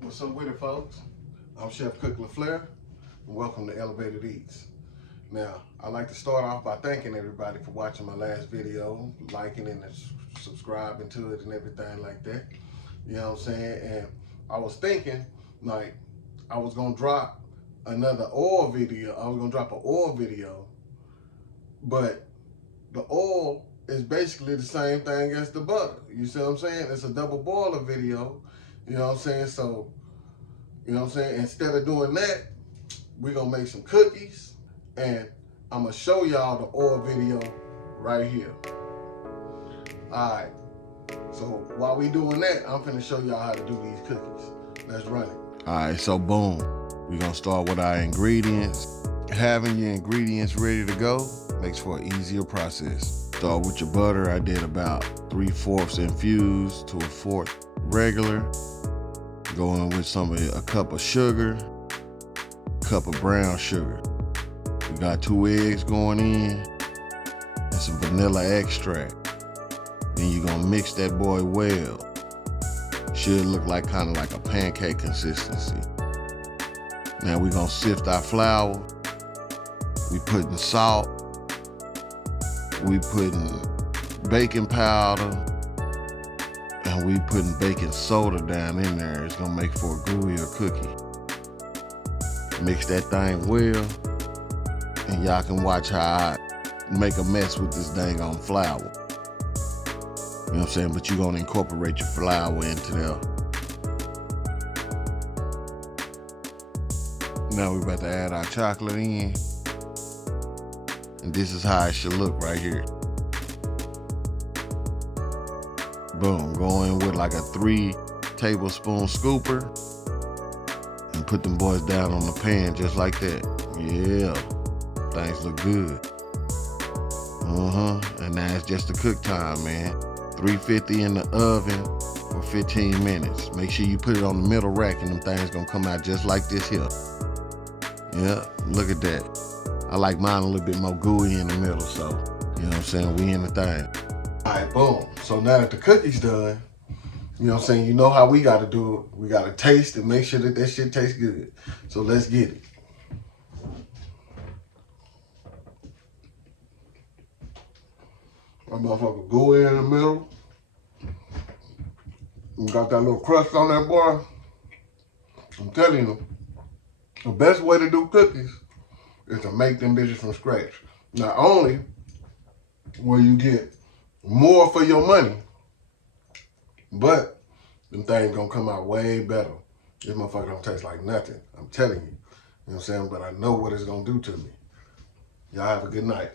What's up with it, folks? I'm Chef Cook LaFleur, and welcome to Elevated Eats. Now, I'd like to start off by thanking everybody for watching my last video, liking and subscribing to it and everything like that. You know what I'm saying? And I was thinking, like, I was gonna drop another oil video. I was gonna drop an oil video, but the oil is basically the same thing as the butter. You see what I'm saying? It's a double boiler video. You know what I'm saying? So, you know what I'm saying? Instead of doing that, we're gonna make some cookies, and I'm gonna show y'all the oil video right here. All right, so while we doing that, I'm finna show y'all how to do these cookies. Let's run it. All right, so boom. We're gonna start with our ingredients. Having your ingredients ready to go makes for an easier process. Start with your butter. I did about 3/4 infused to a 1/4 regular. Go in with a cup of sugar, cup of brown sugar. We got 2 eggs going in and some vanilla extract. Then you're gonna mix that boy well. Should look like kind of like a pancake consistency. Now we're gonna sift our flour. We putting salt. We putting baking powder. And we putting baking soda down in there. It's gonna make for a gooier cookie. Mix that thing well, and y'all can watch how I make a mess with this dang on flour. You know what I'm saying? But you're gonna incorporate your flour into there. Now we're about to add our chocolate in. And this is how it should look right here. Boom, go in with like a 3-tablespoon scooper and put them boys down on the pan just like that. Yeah, things look good. And now it's just the cook time, man. 350 in the oven for 15 minutes. Make sure you put it on the middle rack and them things gonna come out just like this here. Yeah, look at that. I like mine a little bit more gooey in the middle, so, you know what I'm saying, we in the thing. All right, boom. So now that the cookie's done, you know what I'm saying, you know how we gotta do it. We gotta taste and make sure that that shit tastes good. So let's get it. That motherfucker gooey in the middle. We got that little crust on that boy. I'm telling you, the best way to do cookies is to make them bitches from scratch. Not only will you get more for your money, but them things gonna come out way better. This motherfucker don't taste like nothing. I'm telling you. You know what I'm saying? But I know what it's gonna do to me. Y'all have a good night.